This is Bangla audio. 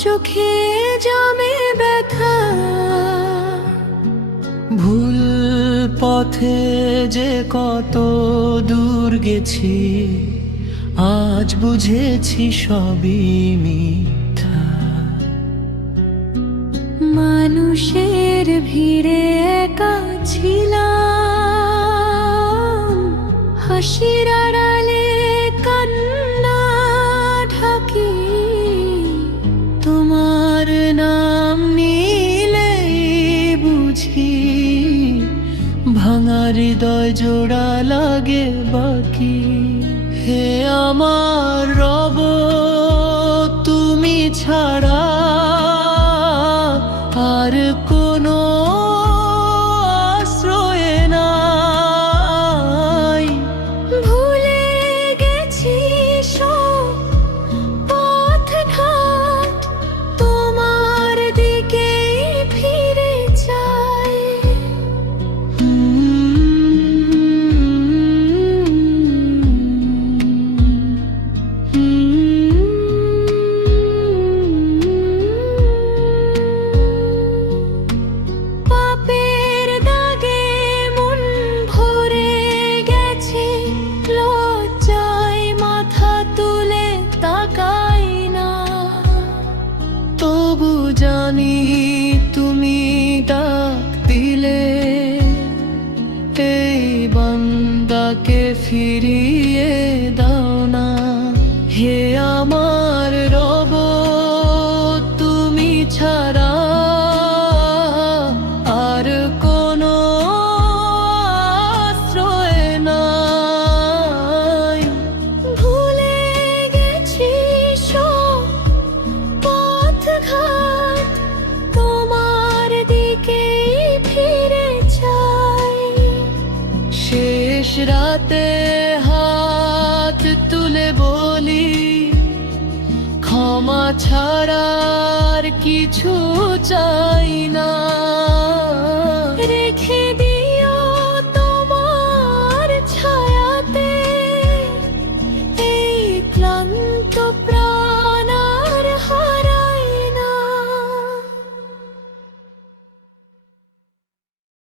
চোখে জমে ব্যথা। ভুল পথে যে কত দূর গেছি, আজ বুঝেছি সবই মিথ্যা। মানুষের ভিড়ে একা ছিলাম, হাসির আড়ালে কান্না ঢাকি। তোমার নাম নিলেই বুঝি ভাঙা হৃদয় জোড়া লাগে বাকি। হে আমার রব, তুমি ছাড়া আর কোনো আশ্রয় নাই। ভুলে গেছি সব পথঘাট, তোমার দিকেই ফিরে চাই। পাপের দাগে মন ভরে গেছে, লজ্জায় মাথা তুলে তাকাই না। তবু জানি তুমি ডাক দিলে এই বান্দাকে ফিরিয়ে দাও না। হে আমার রব, তুমি ছাড়া আর কোনো আশ্রয় নাই। ভুলে গেছি সব পথঘাট, তোমার দিকেই ফিরে চাই। শেষ রাতে হাত তুলে বলি, ক্ষমা ছাড়ার কিছু চাই না। রেখে দিও তোমার ছায়াতে এই ক্লান্ত প্রাণ।